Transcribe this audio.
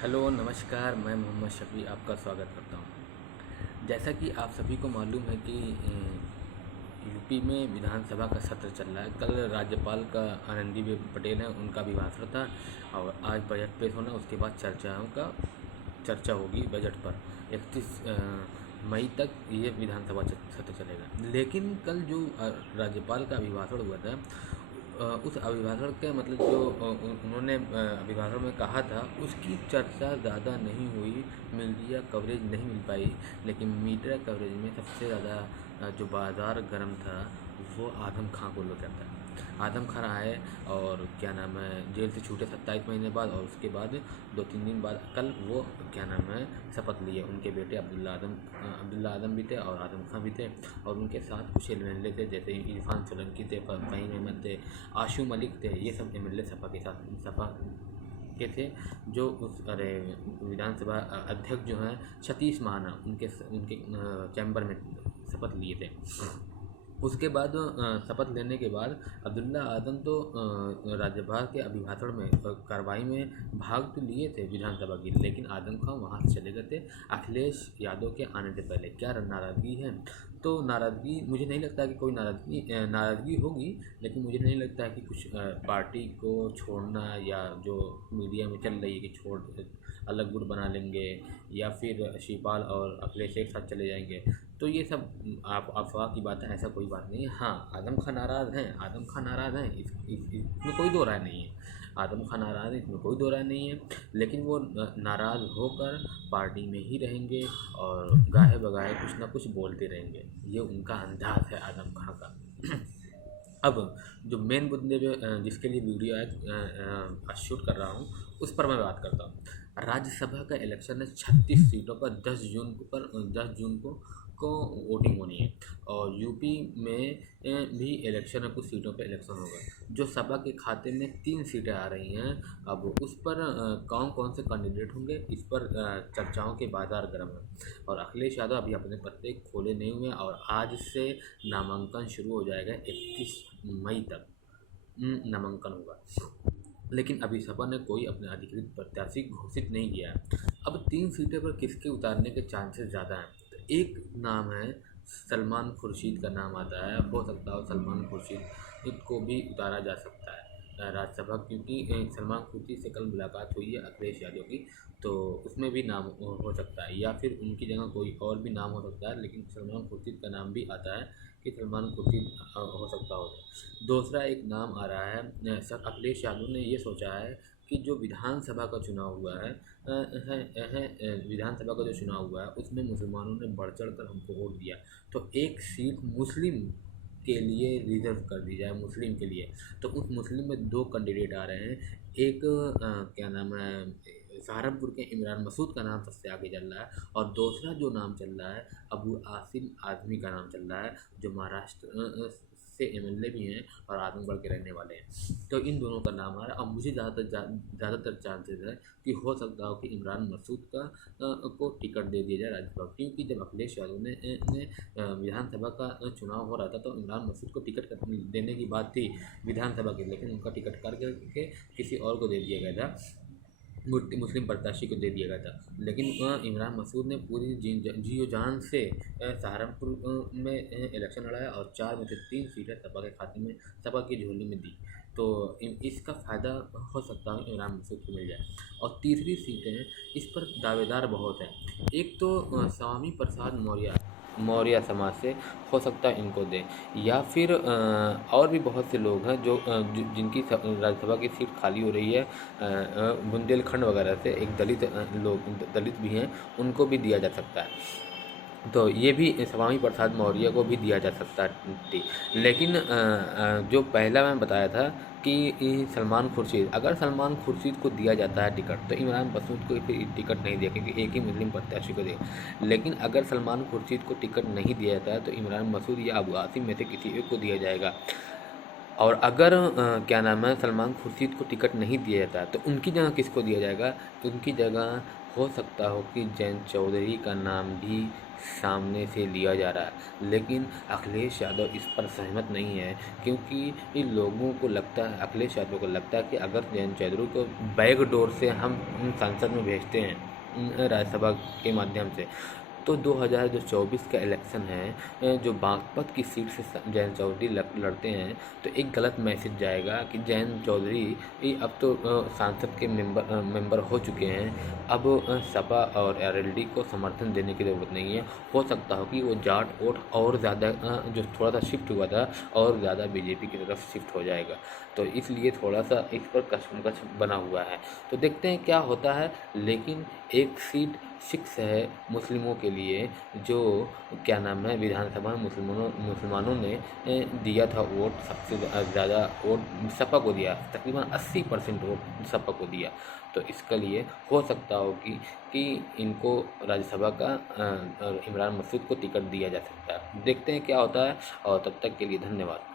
Hello नमस्कार, मैं मोहम्मद शफ़ी आपका स्वागत करता हूँ। जैसा कि आप सभी को मालूम है कि यूपी में विधानसभा का सत्र चल रहा है। कल राज्यपाल का आनंदीबेन पटेल हैं, उनका अभिभाषण था और आज बजट पेश होना, उसके बाद चर्चा होगी बजट पर। 31 मई तक ये विधानसभा सत्र चलेगा। लेकिन कल जो राज्यपाल का अभिभाषण हुआ था, उस अभिभाषण के मतलब जो उन्होंने अभिभाषण में कहा था, उसकी चर्चा ज़्यादा नहीं हुई, मीडिया कवरेज नहीं मिल पाई। लेकिन मीडिया कवरेज में सबसे ज़्यादा जो बाज़ार गर्म था वो आदम खां को लेकर था। आदम खां आए और क्या नाम है, जेल से छूटे 27 महीने बाद, और उसके बाद 2-3 दिन बाद कल वो क्या नाम है शपथ लिए। उनके बेटे अब्दुल्ला आदम भी थे और आदम खां भी थे, और उनके साथ कुछ एमएलए थे, जैसे इरफान सोलंकी थे, फ़हीम अहमद थे, आशू मलिक थे। ये सब एमएलए सपा के थे, जो उस विधानसभा अध्यक्ष जो हैं सतीश महाना, उनके चैम्बर में शपथ लिए थे। उसके बाद शपथ लेने के बाद अब्दुल्ला आदम तो राज्यपाल के अभिभाषण में कार्रवाई में भाग तो लिए थे विधानसभा की, लेकिन आदम खां वहाँ से चले गए थे अखिलेश यादव के आने से पहले। क्या नाराज़गी है? तो नाराज़गी, मुझे नहीं लगता कि कोई नाराज़गी होगी, लेकिन मुझे नहीं लगता है कि कुछ पार्टी को छोड़ना, या जो मीडिया में चल रही है कि छोड़ अलग गुट बना लेंगे, या फिर शिवपाल और अखिलेश एक साथ चले जाएंगे, तो ये सब आप अफवाह की बात है। ऐसा कोई बात नहीं है। हाँ, आदम खां नाराज़ हैं, इसमें कोई दो राय नहीं है। आदम खां नाराज़ हैं, इसमें कोई दो राय नहीं है। लेकिन वो नाराज़ होकर पार्टी में ही रहेंगे और गाहे बगाहे कुछ ना कुछ बोलते रहेंगे। ये उनका अंदाज़ है आदम खां का। अब जो मेन मुद्दे पे जिसके लिए वीडियो आज शूट कर रहा हूँ, उस पर मैं बात करता हूँ। राज्यसभा का इलेक्शन है 36 सीटों पर। 10 जून को वोटिंग होनी है, और यूपी में भी इलेक्शन है, कुछ सीटों पर इलेक्शन होगा। जो सपा के खाते में 3 सीटें आ रही हैं, अब उस पर कौन कौन से कैंडिडेट होंगे, इस पर चर्चाओं के बाजार गर्म है। और अखिलेश यादव अभी अपने पत्ते खोले नहीं हुए, और आज से नामांकन शुरू हो जाएगा। 31 मई तक नामांकन होगा, लेकिन अभी सपा ने कोई अपने अधिकृत प्रत्याशी घोषित नहीं किया है। अब 3 सीटें पर किसके उतारने के चांसेस ज़्यादा हैं? तो एक नाम है, सलमान खुर्शीद का नाम आता है। हो सकता है सलमान खुर्शीद को भी उतारा जा सकता है राज्यसभा, क्योंकि सलमान खुर्शीद से कल मुलाकात हुई है अखिलेश यादव की, तो उसमें भी नाम हो सकता है, या फिर उनकी जगह कोई और भी नाम हो सकता है। लेकिन सलमान खुर्शीद का नाम भी आता है कि सलमान खुर्शीद हो सकता हो। दूसरा एक नाम आ रहा है, सर अखिलेश यादव ने ये सोचा है कि जो विधानसभा का चुनाव हुआ विधानसभा का जो चुनाव हुआ है, उसमें मुसलमानों ने बढ़ चढ़ कर हमको वोट दिया, तो एक सीट मुस्लिम के लिए रिजर्व कर दी जाए, मुस्लिम के लिए। तो उस मुस्लिम में 2 कैंडिडेट आ रहे हैं। एक क्या नाम है, सहारनपुर के इमरान मसूद का नाम सबसे आगे चल रहा है, और दूसरा जो नाम चल रहा है अबू आसिम आज़मी का नाम चल रहा है, जो महाराष्ट्र से एमएलए भी हैं और आजमगढ़ के रहने वाले हैं। तो इन दोनों का नाम आ रहा है। अब मुझे ज़्यादातर चांसेस है कि हो सकता हो कि इमरान मसूद को टिकट दे दिया जाए राज्यसभा, क्योंकि जब अखिलेश यादव ने विधानसभा का चुनाव हो रहा था, तो इमरान मसूद को टिकट देने की बात थी विधानसभा की, लेकिन उनका टिकट करके किसी और को दे दिया गया था, मुस्लिम प्रत्याशी को दे दिया गया था। लेकिन इमरान मसूद ने पूरी जियो जान से सहारनपुर में इलेक्शन लड़ाया, और 4 में से 3 सीटें सपा के खाते में, सपा की झोली में दी। तो इसका फ़ायदा हो सकता है इमरान मसूद को मिल जाए। और तीसरी सीटें, इस पर दावेदार बहुत हैं। एक तो स्वामी प्रसाद मौर्य समाज से हो सकता है इनको दें, या फिर और भी बहुत से लोग हैं जिनकी राज्यसभा की सीट खाली हो रही है, बुंदेलखंड वगैरह से। एक दलित भी हैं, उनको भी दिया जा सकता है। तो ये भी स्वामी प्रसाद मौर्य को भी दिया जा सकता है। लेकिन जो पहला मैं बताया था कि अगर सलमान खुर्शीद को दिया जाता है टिकट, तो इमरान मसूद को फिर टिकट नहीं दिया, क्योंकि एक ही मुस्लिम प्रत्याशी को दिया। लेकिन अगर सलमान खुर्शीद को टिकट नहीं दिया जाता है, तो इमरान मसूद या अबू आसिम में से किसी एक को दिया जाएगा। और अगर क्या नाम है सलमान खुर्शीद को टिकट नहीं दिया जाता तो उनकी जगह किसको दिया जाएगा? तो उनकी जगह हो सकता हो कि जयंत चौधरी का नाम भी सामने से लिया जा रहा है, लेकिन अखिलेश यादव इस पर सहमत नहीं है, क्योंकि इन लोगों को लगता है, अखिलेश यादव को लगता है कि अगर जयंत चौधरी को बैक डोर से हम संसद में भेजते हैं राज्यसभा के माध्यम से, तो 2024 का इलेक्शन है जो बागपत की सीट से जयंत चौधरी लड़ते हैं, तो एक गलत मैसेज जाएगा कि जयंत चौधरी अब तो सांसद के मेंबर हो चुके हैं, अब सपा और आरएलडी को समर्थन देने की ज़रूरत नहीं है। हो सकता हो कि वो जाट वोट और ज़्यादा जो थोड़ा सा शिफ्ट हुआ था और ज़्यादा बीजेपी की तरफ शिफ्ट हो जाएगा, तो इसलिए थोड़ा सा इस पर कशमकश बना हुआ है। तो देखते हैं क्या होता है, लेकिन एक सीट फिक्स है मुस्लिमों के लिए, जो क्या नाम है विधानसभा में मुसलमानों ने दिया था वोट, सबसे ज़्यादा वोट सपा को दिया, तकरीबन 80% वोट सपा को दिया। तो इसके लिए हो सकता हो कि इनको राज्यसभा का इमरान मसूद को टिकट दिया जा सकता है। देखते हैं क्या होता है, और तब तक के लिए धन्यवाद।